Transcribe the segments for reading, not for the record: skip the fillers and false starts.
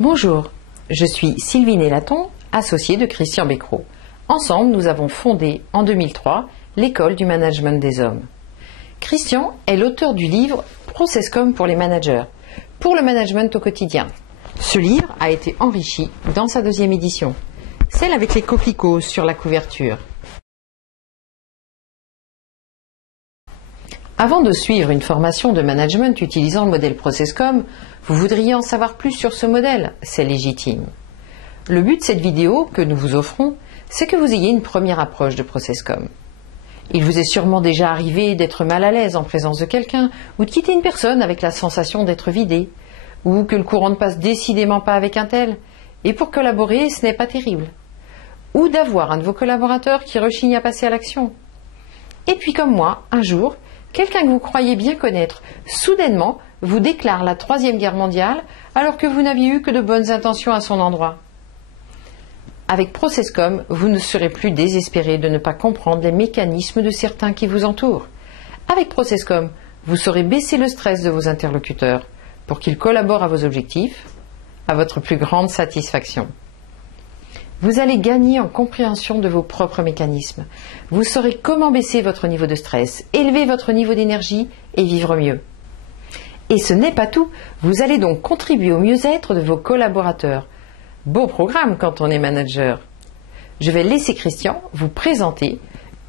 Bonjour, je suis Sylvie Nélaton, associée de Christian Becquerot. Ensemble, nous avons fondé en 2003 l'école du management des hommes. Christian est l'auteur du livre Processcom pour les managers, pour le management au quotidien. Ce livre a été enrichi dans sa deuxième édition, celle avec les coquelicots sur la couverture. Avant de suivre une formation de management utilisant le modèle Processcom, vous voudriez en savoir plus sur ce modèle, c'est légitime. Le but de cette vidéo que nous vous offrons, c'est que vous ayez une première approche de Processcom. Il vous est sûrement déjà arrivé d'être mal à l'aise en présence de quelqu'un, ou de quitter une personne avec la sensation d'être vidé, ou que le courant ne passe décidément pas avec un tel, et pour collaborer, ce n'est pas terrible. Ou d'avoir un de vos collaborateurs qui rechigne à passer à l'action. Et puis comme moi, un jour, quelqu'un que vous croyez bien connaître, soudainement, vous déclare la Troisième Guerre mondiale alors que vous n'aviez eu que de bonnes intentions à son endroit. Avec Processcom, vous ne serez plus désespéré de ne pas comprendre les mécanismes de certains qui vous entourent. Avec Processcom, vous saurez baisser le stress de vos interlocuteurs pour qu'ils collaborent à vos objectifs, à votre plus grande satisfaction. Vous allez gagner en compréhension de vos propres mécanismes. Vous saurez comment baisser votre niveau de stress, élever votre niveau d'énergie et vivre mieux. Et ce n'est pas tout, vous allez donc contribuer au mieux-être de vos collaborateurs. Beau programme quand on est manager. Je vais laisser Christian vous présenter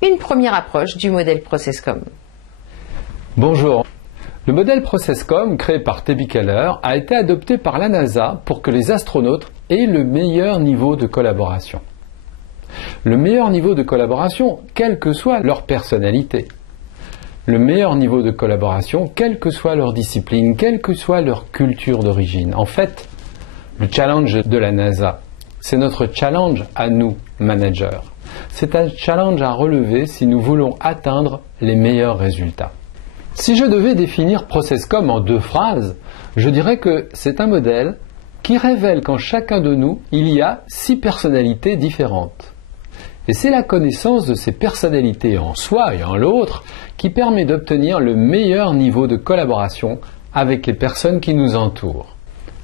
une première approche du modèle Processcom. Bonjour. Le modèle Processcom, créé par Debbie Keller, a été adopté par la NASA pour que les astronautes aient le meilleur niveau de collaboration. Le meilleur niveau de collaboration, quelle que soit leur personnalité. Le meilleur niveau de collaboration, quelle que soit leur discipline, quelle que soit leur culture d'origine. En fait, le challenge de la NASA, c'est notre challenge à nous, managers. C'est un challenge à relever si nous voulons atteindre les meilleurs résultats. Si je devais définir Processcom en 2 phrases, je dirais que c'est un modèle qui révèle qu'en chacun de nous, il y a 6 personnalités différentes. Et c'est la connaissance de ces personnalités en soi et en l'autre qui permet d'obtenir le meilleur niveau de collaboration avec les personnes qui nous entourent.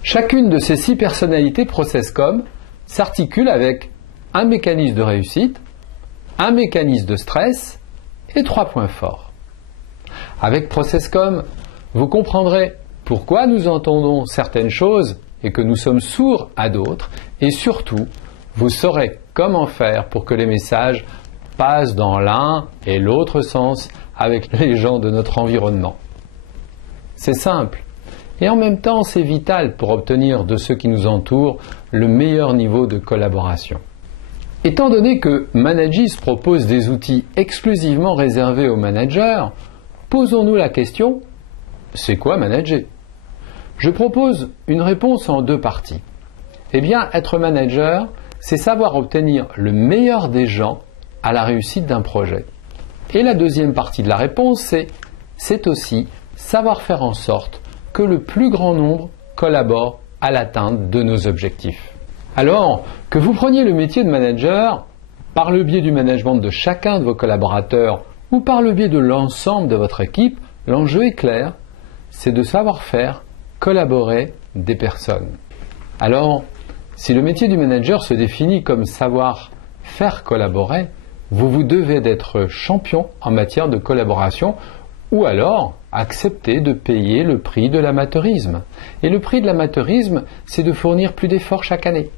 Chacune de ces 6 personnalités Processcom s'articule avec un mécanisme de réussite, un mécanisme de stress et 3 points forts. Avec Processcom, vous comprendrez pourquoi nous entendons certaines choses et que nous sommes sourds à d'autres, et surtout, vous saurez comment faire pour que les messages passent dans l'un et l'autre sens avec les gens de notre environnement. C'est simple, et en même temps c'est vital pour obtenir de ceux qui nous entourent le meilleur niveau de collaboration. Étant donné que Managis propose des outils exclusivement réservés aux managers, posons-nous la question, c'est quoi manager? Je propose une réponse en 2 parties. Eh bien, être manager, c'est savoir obtenir le meilleur des gens à la réussite d'un projet. Et la deuxième partie de la réponse, c'est aussi savoir faire en sorte que le plus grand nombre collabore à l'atteinte de nos objectifs. Alors, que vous preniez le métier de manager par le biais du management de chacun de vos collaborateurs ou par le biais de l'ensemble de votre équipe, l'enjeu est clair, c'est de savoir faire collaborer des personnes. Alors, si le métier du manager se définit comme savoir faire collaborer, vous devez être champion en matière de collaboration ou alors accepter de payer le prix de l'amateurisme. Et le prix de l'amateurisme, c'est de fournir plus d'efforts chaque année.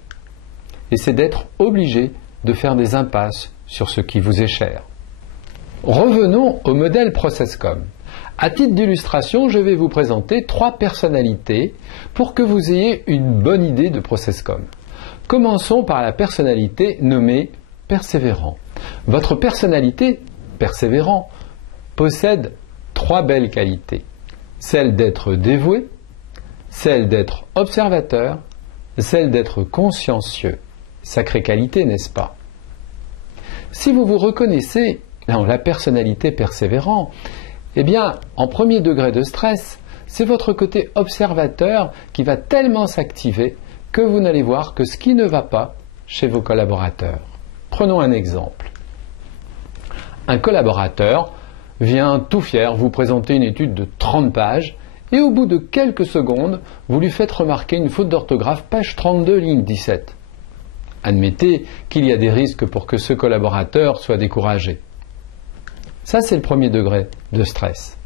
Et c'est d'être obligé de faire des impasses sur ce qui vous est cher. Revenons au modèle Processcom. À titre d'illustration, je vais vous présenter 3 personnalités pour que vous ayez une bonne idée de Processcom. Commençons par la personnalité nommée persévérant. Votre personnalité, persévérant, possède 3 belles qualités. Celle d'être dévoué, celle d'être observateur, celle d'être consciencieux. Sacrée qualité, n'est-ce pas? Si vous vous reconnaissez dans la personnalité persévérant, eh bien, en premier degré de stress, c'est votre côté observateur qui va tellement s'activer que vous n'allez voir que ce qui ne va pas chez vos collaborateurs. Prenons un exemple. Un collaborateur vient tout fier vous présenter une étude de 30 pages et au bout de quelques secondes, vous lui faites remarquer une faute d'orthographe, page 32, ligne 17. Admettez qu'il y a des risques pour que ce collaborateur soit découragé. Ça, c'est le premier degré de stress.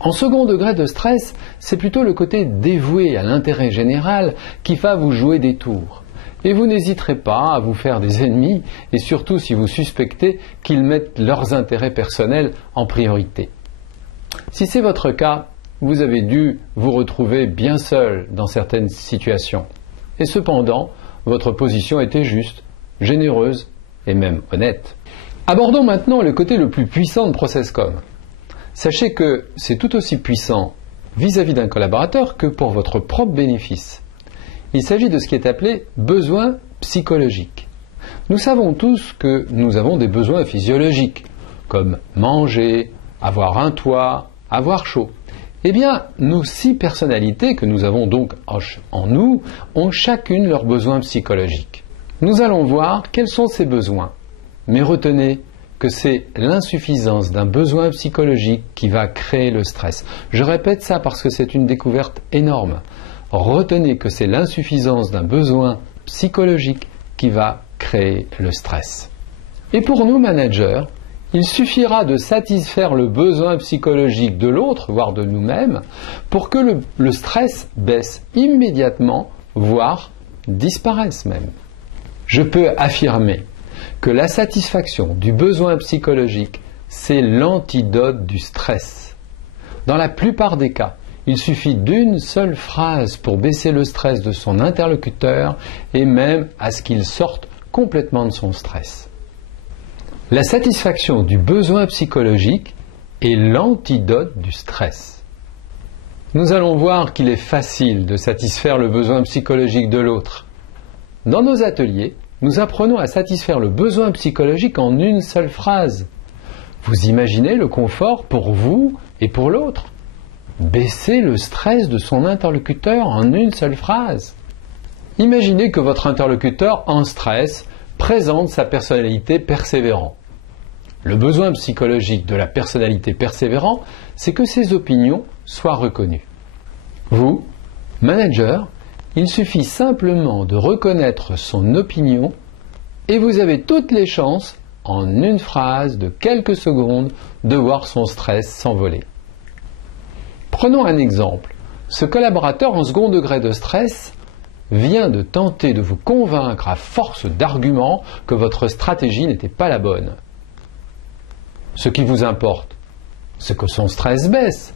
En second degré de stress, c'est plutôt le côté dévoué à l'intérêt général qui va vous jouer des tours. Et vous n'hésiterez pas à vous faire des ennemis, et surtout si vous suspectez qu'ils mettent leurs intérêts personnels en priorité. Si c'est votre cas, vous avez dû vous retrouver bien seul dans certaines situations. Et cependant, votre position était juste, généreuse et même honnête. Abordons maintenant le côté le plus puissant de ProcessCom. Sachez que c'est tout aussi puissant vis-à-vis d'un collaborateur que pour votre propre bénéfice. Il s'agit de ce qui est appelé besoin psychologique. Nous savons tous que nous avons des besoins physiologiques, comme manger, avoir un toit, avoir chaud. Eh bien, nos 6 personnalités que nous avons donc en nous ont chacune leurs besoins psychologiques. Nous allons voir quels sont ces besoins. Mais retenez que c'est l'insuffisance d'un besoin psychologique qui va créer le stress. Je répète ça parce que c'est une découverte énorme. Retenez que c'est l'insuffisance d'un besoin psychologique qui va créer le stress. Et pour nous managers, il suffira de satisfaire le besoin psychologique de l'autre, voire de nous-mêmes, pour que le stress baisse immédiatement, voire disparaisse même. Je peux affirmer que la satisfaction du besoin psychologique, c'est l'antidote du stress. Dans la plupart des cas, il suffit d'une seule phrase pour baisser le stress de son interlocuteur et même à ce qu'il sorte complètement de son stress. La satisfaction du besoin psychologique est l'antidote du stress. Nous allons voir qu'il est facile de satisfaire le besoin psychologique de l'autre. Dans nos ateliers, nous apprenons à satisfaire le besoin psychologique en une seule phrase. Vous imaginez le confort pour vous et pour l'autre? Baisser le stress de son interlocuteur en une seule phrase. Imaginez que votre interlocuteur en stress présente sa personnalité persévérant. Le besoin psychologique de la personnalité persévérant, c'est que ses opinions soient reconnues. Vous, manager, il suffit simplement de reconnaître son opinion et vous avez toutes les chances, en une phrase de quelques secondes, de voir son stress s'envoler. Prenons un exemple. Ce collaborateur en second degré de stress vient de tenter de vous convaincre à force d'arguments que votre stratégie n'était pas la bonne. Ce qui vous importe, c'est que son stress baisse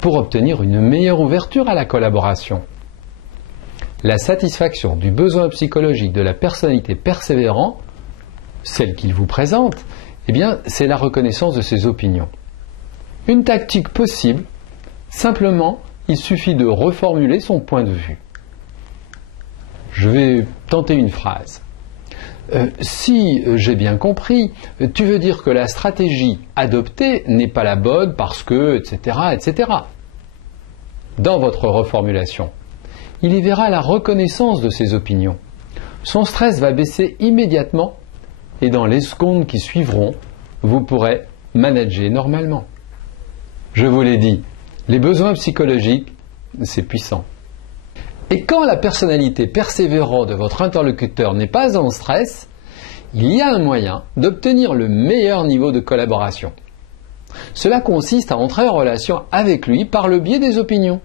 pour obtenir une meilleure ouverture à la collaboration. La satisfaction du besoin psychologique de la personnalité persévérante, celle qu'il vous présente, eh bien, c'est la reconnaissance de ses opinions. Une tactique possible, simplement, il suffit de reformuler son point de vue. Je vais tenter une phrase. Si j'ai bien compris, tu veux dire que la stratégie adoptée n'est pas la bonne parce que, etc., etc. Dans votre reformulation, il y verra la reconnaissance de ses opinions. Son stress va baisser immédiatement et dans les secondes qui suivront, vous pourrez manager normalement. Je vous l'ai dit, les besoins psychologiques, c'est puissant. Et quand la personnalité persévérante de votre interlocuteur n'est pas en stress, il y a un moyen d'obtenir le meilleur niveau de collaboration. Cela consiste à entrer en relation avec lui par le biais des opinions,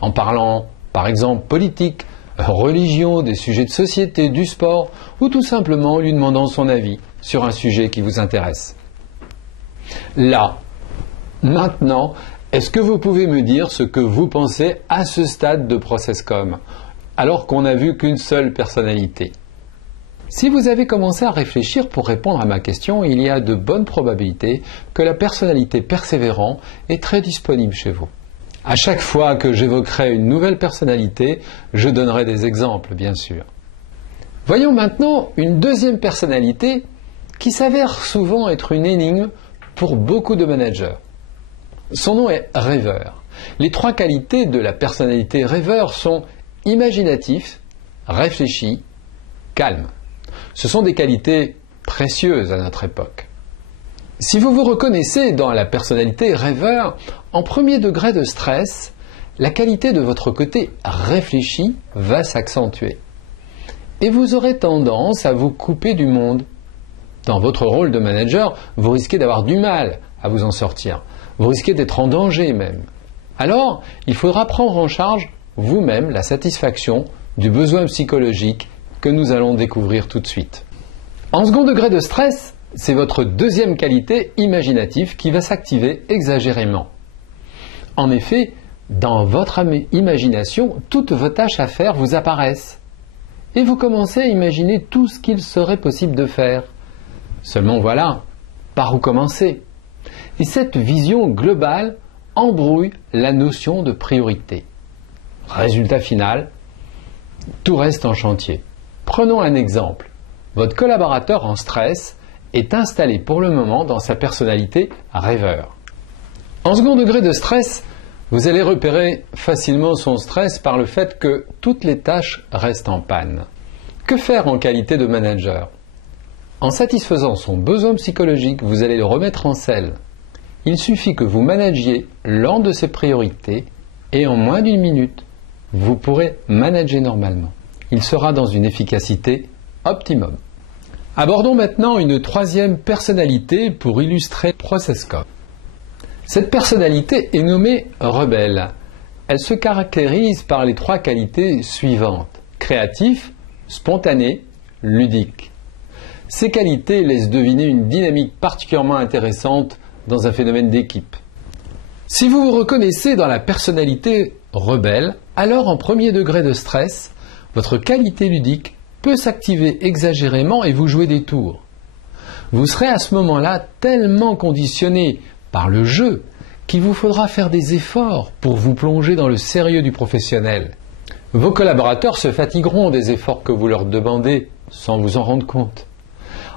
en parlant par exemple politique, religion, des sujets de société, du sport, ou tout simplement lui demandant son avis sur un sujet qui vous intéresse. Là, maintenant, est-ce que vous pouvez me dire ce que vous pensez à ce stade de ProcessCom, alors qu'on n'a vu qu'une seule personnalité? Si vous avez commencé à réfléchir pour répondre à ma question, il y a de bonnes probabilités que la personnalité persévérante est très disponible chez vous. À chaque fois que j'évoquerai une nouvelle personnalité, je donnerai des exemples, bien sûr. Voyons maintenant une deuxième personnalité qui s'avère souvent être une énigme pour beaucoup de managers. Son nom est rêveur. Les 3 qualités de la personnalité rêveur sont imaginatif, réfléchi, calme. Ce sont des qualités précieuses à notre époque. Si vous vous reconnaissez dans la personnalité rêveur, en premier degré de stress, la qualité de votre côté réfléchi va s'accentuer. Et vous aurez tendance à vous couper du monde. Dans votre rôle de manager, vous risquez d'avoir du mal à vous en sortir. Vous risquez d'être en danger même. Alors, il faudra prendre en charge vous-même la satisfaction du besoin psychologique que nous allons découvrir tout de suite. En second degré de stress, c'est votre deuxième qualité imaginative qui va s'activer exagérément. En effet, dans votre imagination, toutes vos tâches à faire vous apparaissent. Et vous commencez à imaginer tout ce qu'il serait possible de faire. Seulement voilà, par où commencer? Et cette vision globale embrouille la notion de priorité. Résultat final, tout reste en chantier. Prenons un exemple. Votre collaborateur en stress est installé pour le moment dans sa personnalité rêveur. En second degré de stress, vous allez repérer facilement son stress par le fait que toutes les tâches restent en panne. Que faire en qualité de manager? En satisfaisant son besoin psychologique, vous allez le remettre en selle. Il suffit que vous managiez l'ordre de ses priorités et en moins d'une minute, vous pourrez manager normalement. Il sera dans une efficacité optimum. Abordons maintenant une troisième personnalité pour illustrer ProcessCom. Cette personnalité est nommée rebelle. Elle se caractérise par les trois qualités suivantes: créatif, spontané, ludique. Ces qualités laissent deviner une dynamique particulièrement intéressante dans un phénomène d'équipe. Si vous vous reconnaissez dans la personnalité rebelle, alors en premier degré de stress, votre qualité ludique peut s'activer exagérément et vous jouer des tours. Vous serez à ce moment-là tellement conditionné par le jeu qu'il vous faudra faire des efforts pour vous plonger dans le sérieux du professionnel. Vos collaborateurs se fatigueront des efforts que vous leur demandez sans vous en rendre compte.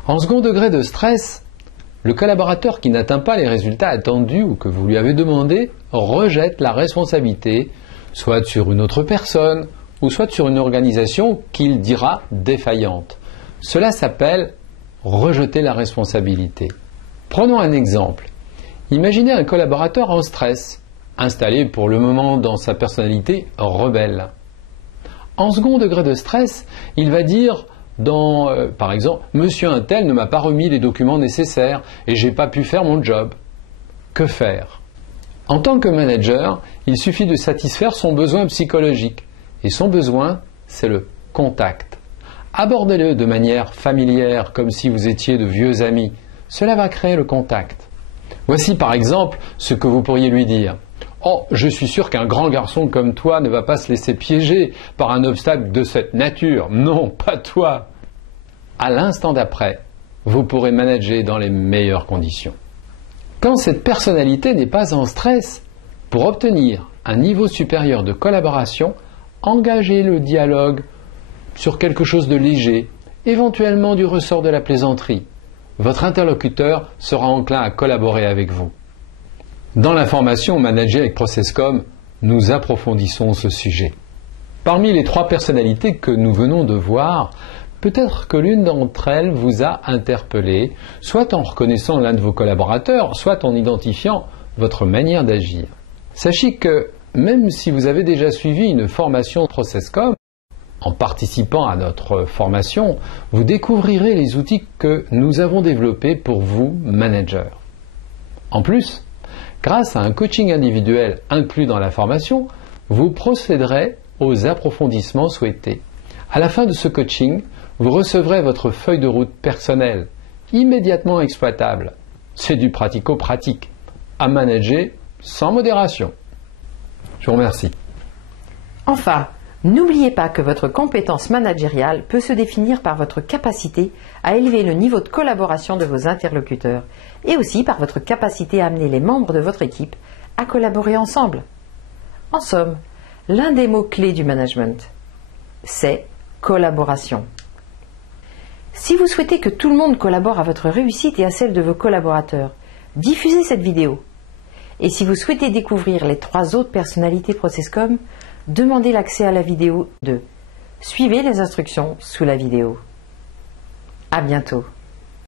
En second degré de stress, le collaborateur qui n'atteint pas les résultats attendus ou que vous lui avez demandé rejette la responsabilité, soit sur une autre personne ou soit sur une organisation qu'il dira défaillante. Cela s'appelle rejeter la responsabilité. Prenons un exemple. Imaginez un collaborateur en stress, installé pour le moment dans sa personnalité rebelle. En second degré de stress, il va dire par exemple, « Monsieur Untel ne m'a pas remis les documents nécessaires et j'ai pas pu faire mon job. » Que faire? En tant que manager, il suffit de satisfaire son besoin psychologique. Et son besoin, c'est le contact. Abordez-le de manière familière, comme si vous étiez de vieux amis. Cela va créer le contact. Voici par exemple ce que vous pourriez lui dire. « Oh, je suis sûr qu'un grand garçon comme toi ne va pas se laisser piéger par un obstacle de cette nature. Non, pas toi. » À l'instant d'après, vous pourrez manager dans les meilleures conditions. Quand cette personnalité n'est pas en stress, pour obtenir un niveau supérieur de collaboration, engagez le dialogue sur quelque chose de léger, éventuellement du ressort de la plaisanterie. Votre interlocuteur sera enclin à collaborer avec vous. Dans la formation Manager avec ProcessCom, nous approfondissons ce sujet. Parmi les trois personnalités que nous venons de voir, peut-être que l'une d'entre elles vous a interpellé, soit en reconnaissant l'un de vos collaborateurs, soit en identifiant votre manière d'agir. Sachez que même si vous avez déjà suivi une formation ProcessCom, en participant à notre formation, vous découvrirez les outils que nous avons développés pour vous, managers. En plus, grâce à un coaching individuel inclus dans la formation, vous procéderez aux approfondissements souhaités. À la fin de ce coaching, vous recevrez votre feuille de route personnelle, immédiatement exploitable. C'est du pratico-pratique, à manager sans modération. Je vous remercie. Enfin, n'oubliez pas que votre compétence managériale peut se définir par votre capacité à élever le niveau de collaboration de vos interlocuteurs et aussi par votre capacité à amener les membres de votre équipe à collaborer ensemble. En somme, l'un des mots-clés du management, c'est collaboration. Si vous souhaitez que tout le monde collabore à votre réussite et à celle de vos collaborateurs, diffusez cette vidéo. Et si vous souhaitez découvrir les 3 autres personnalités ProcessCom, demandez l'accès à la vidéo 2. Suivez les instructions sous la vidéo. À bientôt.